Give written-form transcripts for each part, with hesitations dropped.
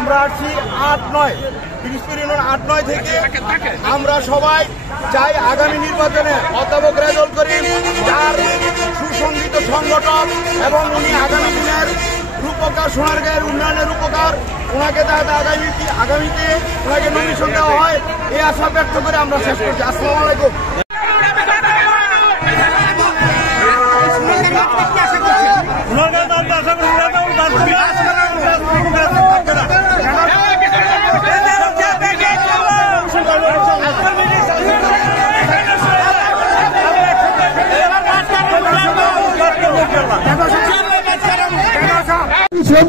আমরা আসছি ৮-৯ পিরিজপুর ইউনিয়ন ৮-৯ থেকে আমরা সবাই চাই আগামী নির্বাচনে অধ্যাপক রেজাউল করিম যার সুসংগঠিত সংগঠন এবং উনি আগামী দিনের রূপকার সোনারগাঁয়ের উন্নয়নের রূপকার ওনাকে আগামীতে ওনাকে নমিনেশন দেওয়া হয় এই আশা ব্যক্ত করে আমরা শেষ করছি। আসসালামু আলাইকুম।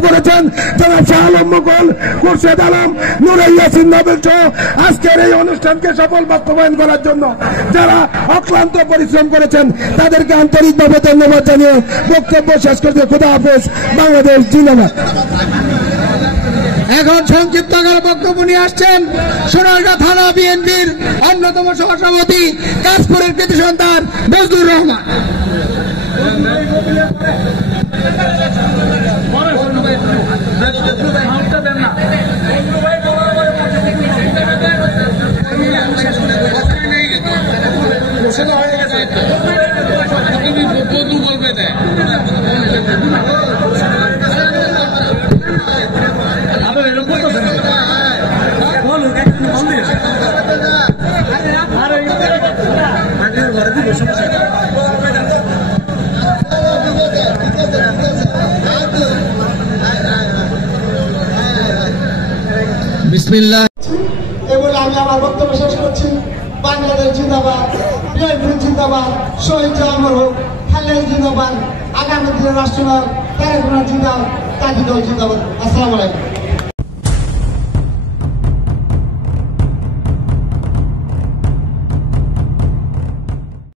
করেছেন জনাব শাহ আলম মুকুল, খুরশেদ আলম, নূরে ইয়াসিন নবীল সহ আজকের এই অনুষ্ঠানকে সফল বাস্তবায়ন করার জন্য যারা অক্লান্ত পরিশ্রম করেছেন তাদেরকে আন্তরিকভাবে ধন্যবাদ জানিয়ে বক্তব্য শেষ করতে খুদা হাফেজ। বাংলাদেশ জিন্দাবাদ। এখন সংক্ষিপ্ত আকারে বক্তব্য নিয়ে আসছেন সোনারগাঁ থানা বিএনপির অন্যতম সহসভাপতি কাশপুরের কৃতি সন্তান বজলুর রহমান। বিসমিল্লাহ। এগুলো আমি আমার বক্তব্য শেষ করছি। বাংলাদেশ জিন্দাবাদ, বিএনপি জিন্দাবাদ, শহীদ জামর হোক, খালেদ জিন্দাবাদ, আগামী দিনের রাষ্ট্রনায়ক তারেক রহমান জিন্দাবাদ, কাজী দল জিন্দাবাদ। আসসালামু আলাইকুম।